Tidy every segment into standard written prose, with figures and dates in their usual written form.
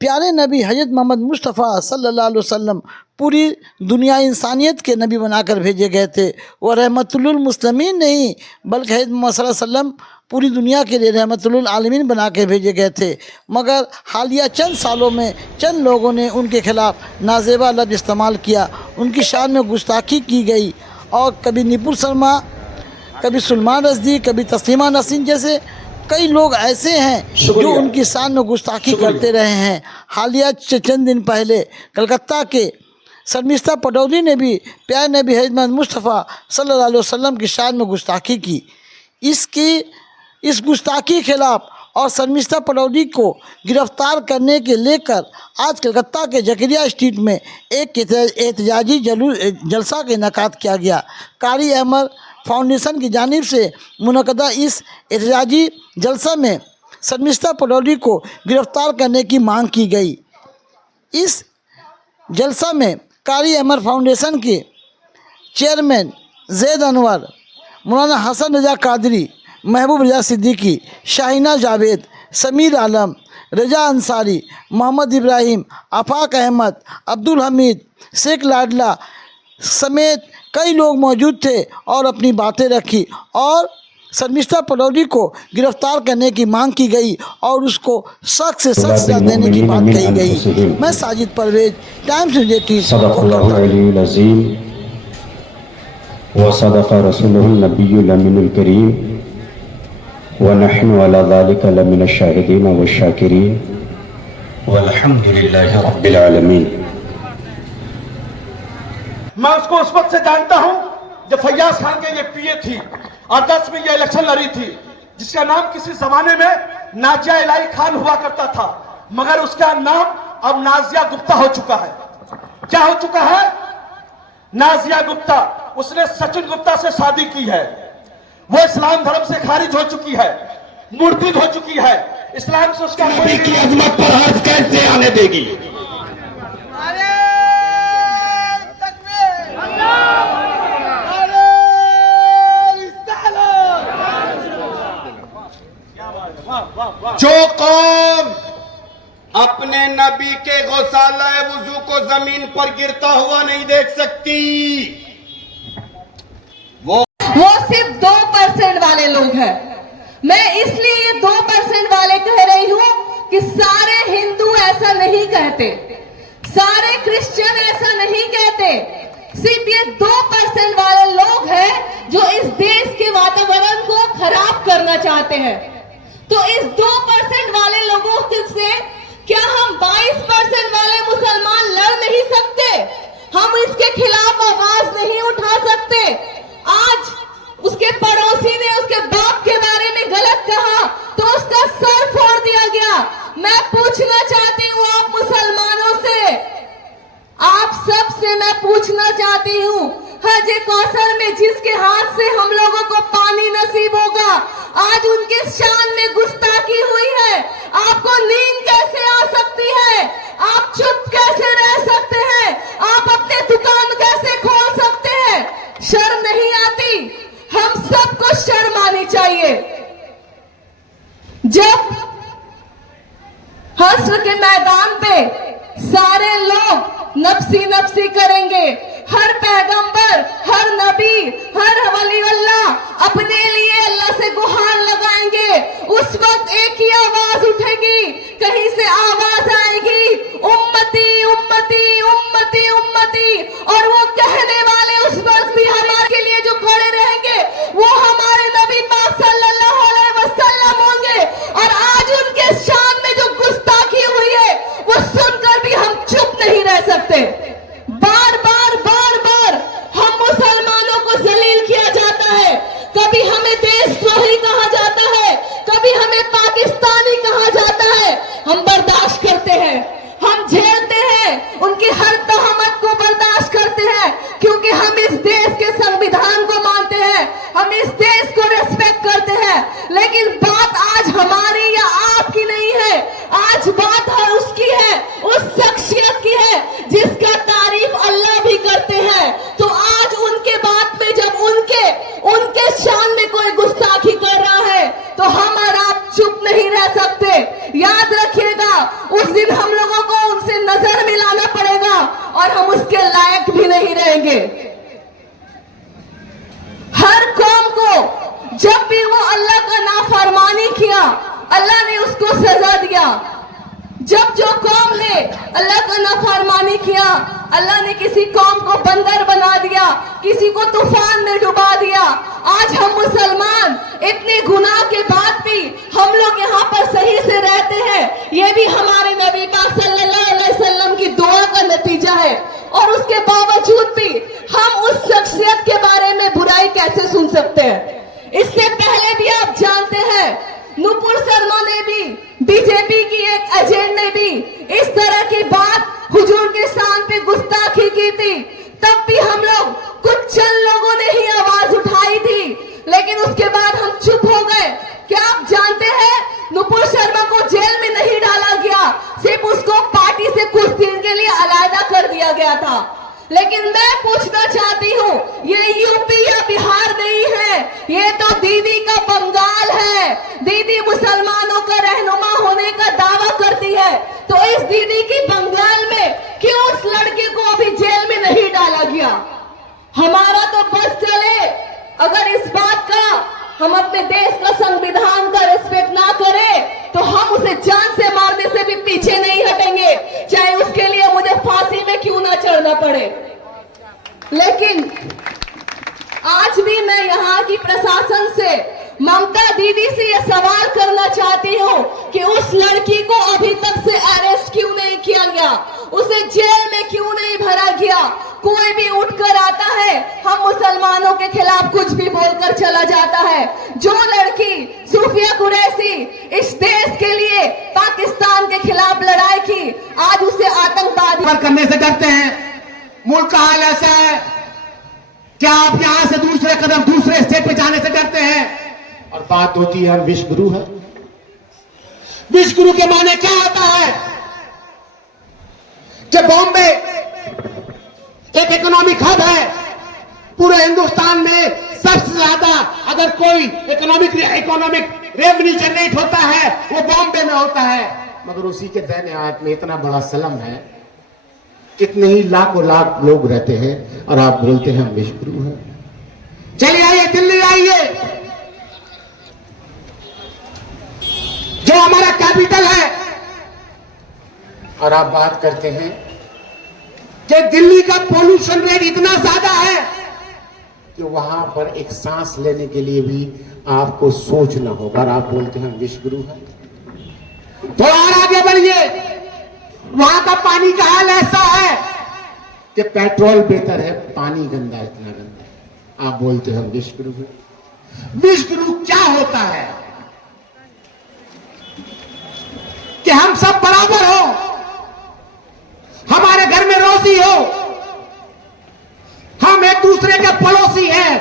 प्यारे नबी हज़रत मोहम्मद मुस्तफ़ा सल्लल्लाहु अलैहि वसल्लम पूरी दुनिया इंसानियत के नबी बनाकर भेजे गए थे। वह रहमतुल मुस्लिमीन नहीं बल्कि हज़रत मोहम्मद सल्लल्लाहु अलैहि वसल्लम पूरी दुनिया के लिए रहमतुल आलमीन बना के भेजे गए थे। मगर हालिया चंद सालों में चंद लोगों ने उनके ख़िलाफ़ नाजेबा लफ्ज़ इस्तेमाल किया, उनकी शान में गुस्ताखी की गई और कभी निपुर शर्मा, कभी सलमान रश्दी, कभी तस्लीमा नसीन जैसे कई लोग ऐसे हैं जो उनकी शान में गुस्ताखी करते रहे हैं। हालिया चंद दिन पहले कलकत्ता के शर्मिस्ता पटौदी ने भी प्यारे नबी हज़रत मुस्तफ़ा सल्लल्लाहु अलैहि वसल्लम की शान में गुस्ताखी की। इस गुस्ताखी के खिलाफ़ और शर्मिस्ता पटौदी को गिरफ्तार करने के लेकर आज कलकत्ता के जकरिया स्ट्रीट में एक एहतजाजी जलसा का इनेकाद किया गया। कारी अहमद फाउंडेशन की जानिब से मुनक़दा इस एहतजाजी जलसा में शर्मिस्ता पटौदी को गिरफ़्तार करने की मांग की गई। इस जलसा में कारी अहमद फाउंडेशन के चेयरमैन जैद अनवर, मौलाना हसन रज़ा कादरी, महबूब रज़ा सिद्दीकी, शाहिना जावेद, समीर आलम, रज़ा अंसारी, मोहम्मद इब्राहिम, आफाक अहमद, अब्दुल हमीद, शेख लाडला समेत कई लोग मौजूद थे और अपनी बातें रखी और शर्मिस्ता पटौदी को गिरफ्तार करने की मांग की गई और उसको सख्त से सख्त सजा देने की बात कही गई। मैं Sajid Parvez, Times India TV. व सदक़ रसूलुहुन नबियुल अमीनुल करीम व नहनु अला ज़ालिका लमिनश शाहिदीन व शाकिरीन वल्हम्दुलिल्लाहि रब्बिल आलमीन। मैं उसको उस वक्त से जानता हूं जब फैयाज खान के ये पीए थी और 10 में ये इलेक्शन लड़ी थी, जिसका नाम किसी जमाने में नाजिया इलाही खान हुआ करता था, मगर उसका नाम अब नाजिया गुप्ता हो चुका है। क्या हो चुका है? नाजिया गुप्ता। उसने सचिन गुप्ता से शादी की है, वो इस्लाम धर्म से खारिज हो चुकी है, मुर्तिद हो चुकी है। इस्लाम से उसका कोई की अजमत पर हर्ज कैसे आने देगी? जो कौम अपने नबी के गौसाला वुजू को जमीन पर गिरता हुआ नहीं देख सकती, वो सिर्फ 2% वाले लोग हैं। मैं इसलिए ये 2% वाले कह रही हूं कि सारे हिंदू ऐसा नहीं कहते, सारे क्रिश्चियन ऐसा नहीं कहते। सिर्फ ये 2% वाले लोग हैं जो इस देश के वातावरण को खराब करना चाहते हैं। तो इस 2% वाले लोगों से क्या हम 22% वाले मुसलमान लड़ नहीं सकते? हम इसके खिलाफ आवाज नहीं उठा सकते? आज उसके पड़ोसी ने उसके बाप के बारे में गलत कहा तो उसका सर फोड़ दिया गया। मैं पूछना चाहती हूँ आप मुसलमानों से, आप सब से मैं पूछना चाहती हूँ, हज कौसर में जिसके हाथ से हम लोगों को पानी नसीब होगा, आज उनके शान में गुस्ताखी हुई है। आपको नींद कैसे आ सकती है? आप चुप कैसे रह सकते हैं? आप अपने दुकान कैसे खोल सकते हैं? शर्म नहीं आती? हम सबको शर्म आनी चाहिए। जब हश्र के मैदान पे सारे लोग नफ्सी नफ्सी करेंगे, हर पैगंबर, हर नबी, हर वली अल्लाह अपने लिए अल्लाह से गुहार लगाएंगे, उस वक्त एक ही आवाज उठेगी, कहीं से आवाज आएगी, उम्मती उम्मती उम्मती उम्मती। और वो कहने वाले उस वक्त भी हमारे के लिए जो खड़े रहेंगे वो हमारे नबी पाक सल्लल्लाहु अलैहि वसल्लम होंगे। और आज उनके शान में जो गुस्ताखी हुई है वो सुनकर भी हम चुप नहीं रह सकते। बार बार बार बार हम मुसलमानों को जलील किया जाता है, कभी हमें देशद्रोही कहा जाता है, कभी हमें पाकिस्तानी कहा जाता है। हम बर्दाश्त करते हैं, हम झेलते हैं, उनकी हर तहमत को बर्दाश्त करते हैं, क्योंकि हम इस देश के संविधान को मानते हैं, हम इस देश को रेस्पेक्ट करते हैं। लेकिन बात आज हमारी या आपकी नहीं है, आज बात है उसकी है, उस शख्सियत की है जिसका तारीफ अल्लाह भी करते हैं। तो आज उनके बात पे जब उनके शान में कोई गुस्ताखी कर रहा है तो हम और आप चुप नहीं रह सकते। याद रखिएगा, उस दिन हम लोग और हम उसके लायक भी नहीं रहेंगे। हर कौम को जब भी वो अल्लाह का नाफरमानी किया, अल्लाह ने उसको सजा दिया। जब जो कौम ने अल्लाह का नाफरमानी किया, अल्लाह ने किसी कौम को बंदर बना दिया, किसी को तूफान में डुबा दिया। आज हम मुसलमान इतने गुनाह के बाद भी हम लोग यहाँ पर सही से रहते हैं, ये भी हमारे नबी पाक सल्लल्लाहु अलैहि वसल्लम की दुआ का नतीजा है। और उसके बावजूद भी हम उस शख्सियत के बारे में बुराई कैसे सुन सकते हैं। इससे पहले भी आप जानते हैं, नुपुर शर्मा ने भी, बीजेपी की एक एजेंट ने भी इस तरह की बात हुजूर के शान पे गुस्ताखी की थी। तब भी हम लोग, कुछ चंद लोगों ने ही आवाज उठाई थी, लेकिन उसके बाद हम चुप हो गए। क्या आप जानते हैं, नुपुर शर्मा को जेल में नहीं डाला गया, सिर्फ उसको पार्टी से कुछ दिन के लिए अलग कर दिया गया था। लेकिन मैं पूछना चाहती हूँ, ये यूपी या बिहार नहीं है, ये तो दीदी का बंगाल है। दीदी मुसलमानों का रहनुमा होने का दावा करती है, तो इस दीदी की बंगाल में क्यों उस लड़के को अभी जेल में नहीं डाला गया? हमारा तो बस चले, अगर इस बात का हम अपने देश का संविधान का रिस्पेक्ट ना करें तो हम उसे जान से मारने से भी पीछे नहीं हटेंगे, चाहे उसके लिए मुझे फांसी में क्यों ना चढ़ना पड़े। लेकिन आज भी मैं यहाँ की प्रशासन से, ममता दीदी से यह सवाल करना चाहती हूँ कि उस लड़की को अभी तक से अरेस्ट क्यों नहीं किया गया, उसे जेल में क्यों नहीं भरा गया। कोई भी उठकर आता है, हम मुसलमानों के खिलाफ कुछ भी बोलकर चला जाता है। जो लड़की सूफिया कुरैशी इस देश के लिए पाकिस्तान के खिलाफ लड़ाई की, आज उसे आतंकवादी करने से डरते हैं। मुल्क का हाल ऐसा है, क्या आप यहां से दूसरे कदम दूसरे स्टेट पे जाने से डरते हैं? और बात होती है हम विश्व गुरु है। विश्व गुरु के माने क्या होता है कि बॉम्बे एक इकोनॉमिक हब है, पूरे हिंदुस्तान में सबसे ज्यादा अगर कोई इकोनॉमिक रेवेन्यू जनरेट होता है वो बॉम्बे में होता है। मगर उसी के दाहिने हाथ में इतना बड़ा स्लम है, कितने ही लाखों लाख लोग रहते हैं और आप बोलते हैं हम विश्व गुरु हैं। चलिए आइए दिल्ली आइए, जो हमारा कैपिटल है, और आप बात करते हैं कि दिल्ली का पोल्यूशन रेट इतना ज्यादा है कि वहां पर एक सांस लेने के लिए भी आपको सोचना होगा, और आप बोलते हैं हम विश्व गुरु हैं। तो और आगे बढ़िए, वहां का पानी का हाल ऐसा है कि पेट्रोल बेहतर है, पानी गंदा, इतना गंदा है। आप बोलते हैं हम विश्व गुरु हैं। विश्व गुरु क्या होता है कि हम सब बराबर हो, हमारे घर में रोजी हो, हम एक दूसरे के पड़ोसी हैं,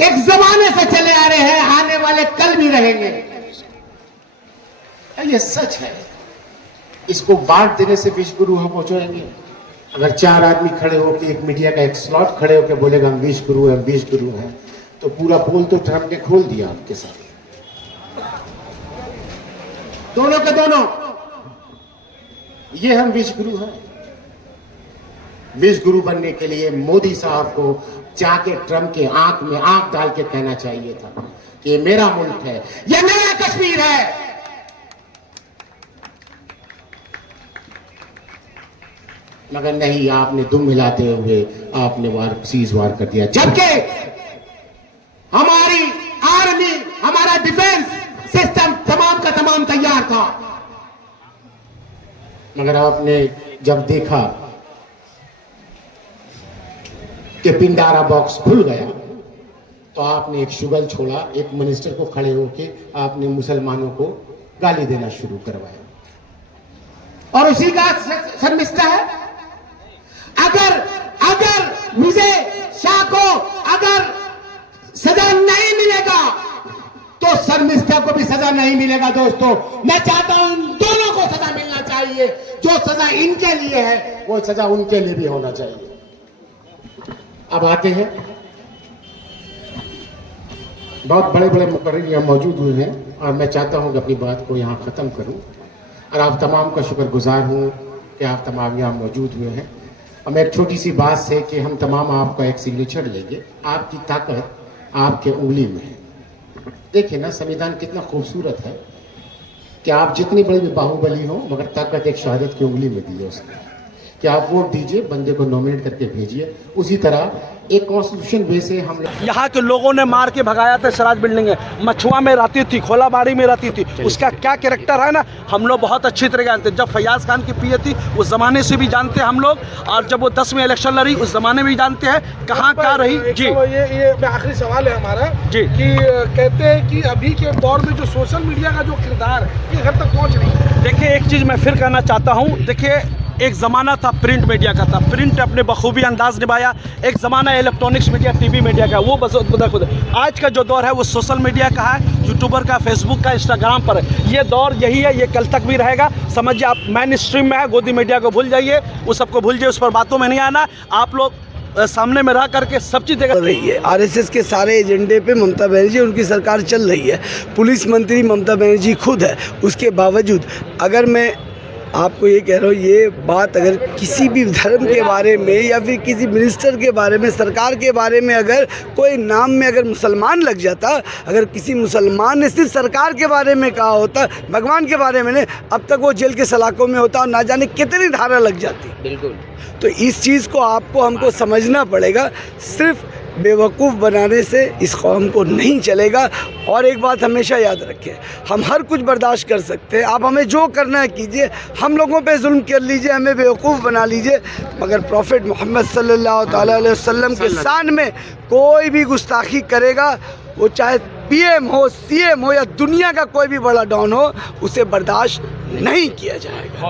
एक जमाने से चले आ रहे हैं, आने वाले कल भी रहेंगे। ये सच है। इसको बांट देने से विश्व गुरु हम हो जाएंगे। अगर चार आदमी खड़े होकर एक मीडिया का एक स्लॉट खड़े होकर बोलेगा हम विश्व गुरु हैं, विश्व गुरु हैं, तो पूरा पोल तो ट्रम्प ने खोल दिया आपके साथ। दोनों के दोनों ये हम विश्व गुरु हैं। विश्व गुरु बनने के लिए मोदी साहब को जाके ट्रम्प के आंख में आंख डाल के कहना चाहिए था कि ये मेरा मुल्क है, ये मेरा कश्मीर है। मगर नहीं, आपने दुम मिलाते हुए आपने सीज वार कर दिया, जबकि हमारी आर्मी, हमारा डिफेंस सिस्टम तमाम का तमाम तैयार था। मगर आपने जब देखा कि पिंडारा बॉक्स खुल गया तो आपने एक शुगल छोड़ा, एक मिनिस्टर को खड़े होके आपने मुसलमानों को गाली देना शुरू करवाया। और उसी का शर्मिस्ता है। अगर विजय शाह को अगर सजा नहीं मिलेगा तो शर्मिस्ता को भी सजा नहीं मिलेगा। दोस्तों, मैं चाहता हूं दोनों को सजा मिलना चाहिए। जो सजा इनके लिए है वो सजा उनके लिए भी होना चाहिए। अब आते हैं, बहुत बड़े बड़े मुकर्रिर यहाँ मौजूद हुए हैं और मैं चाहता हूं कि अपनी बात को यहाँ ख़त्म करूं। और आप तमाम का शुक्रगुजार हूं कि आप तमाम यहाँ मौजूद हुए हैं। हम एक छोटी सी बात से कि हम तमाम आपका एक सिग्नेचर लेंगे। आपकी ताकत आपके उंगली में है। देखिए ना, संविधान कितना खूबसूरत है कि आप जितनी बड़ी भी बाहुबली हो, मगर ताकत एक शहादत की उंगली में दी है उसने, कि आप वोट दीजिए, बंदे को नॉमिनेट करके भेजिए। उसी तरह एक कॉन्स्टिट्यूशन वे से हम यहाँ के लोगों ने मार के भगाया था सराज बिल्डिंग है, मछुआ में रहती थी, खोलाबाड़ी में रहती थी, उसका क्या कैरेक्टर है ना, हम लोग बहुत अच्छी तरह जानते। जब फैयाज खान की पीए थी उस ज़माने से भी जानते हैं हम लोग, और जब वो 10 में इलेक्शन लड़ी उस ज़माने में भी जानते हैं कहाँ क्या रही। जी ये आखिरी सवाल है हमारा जी कि कहते हैं कि अभी के दौर में जो सोशल मीडिया का जो किरदार है ये घर तक पहुँच रही है। देखिए, एक चीज़ मैं फिर कहना चाहता हूँ, देखिए एक ज़माना था प्रिंट मीडिया का था, प्रिंट अपने बखूबी अंदाज निभाया। एक ज़माना इलेक्ट्रॉनिक्स मीडिया, टीवी मीडिया का, वो बस खुद। आज का जो दौर है वो सोशल मीडिया का है, यूट्यूबर का, फेसबुक का, इंस्टाग्राम पर है। ये दौर यही है, ये कल तक भी रहेगा। समझिए आप मेन स्ट्रीम में है, गोदी मीडिया को भूल जाइए, उस सबको भूल जाइए, उस पर बातों में नहीं आना। आप लोग सामने में रह करके सब चीज़ देख रही है। आरएसएस के सारे एजेंडे पे ममता बनर्जी उनकी सरकार चल रही है। पुलिस मंत्री ममता बनर्जी खुद है। उसके बावजूद अगर मैं आपको ये कह रहा हूँ, ये बात अगर किसी भी धर्म के बारे में या फिर किसी मिनिस्टर के बारे में, सरकार के बारे में अगर कोई नाम में अगर मुसलमान लग जाता, अगर किसी मुसलमान ने सिर्फ सरकार के बारे में कहा होता, भगवान के बारे में नहीं, अब तक वो जेल के सलाखों में होता और ना जाने कितनी धारा लग जाती। बिल्कुल। तो इस चीज़ को आपको हमको समझना पड़ेगा। सिर्फ बेवकूफ़ बनाने से इस कौम को नहीं चलेगा। और एक बात हमेशा याद रखें, हम हर कुछ बर्दाश्त कर सकते हैं, आप हमें जो करना है कीजिए, हम लोगों पे जुल्म कर लीजिए, हमें बेवकूफ़ बना लीजिए, मगर प्रॉफिट मोहम्मद सल्लल्लाहु अलैहि वसल्लम के शान में कोई भी गुस्ताखी करेगा, वो चाहे पीएम हो, सीएम हो या दुनिया का कोई भी बड़ा डॉन हो, उसे बर्दाश्त नहीं किया जाएगा।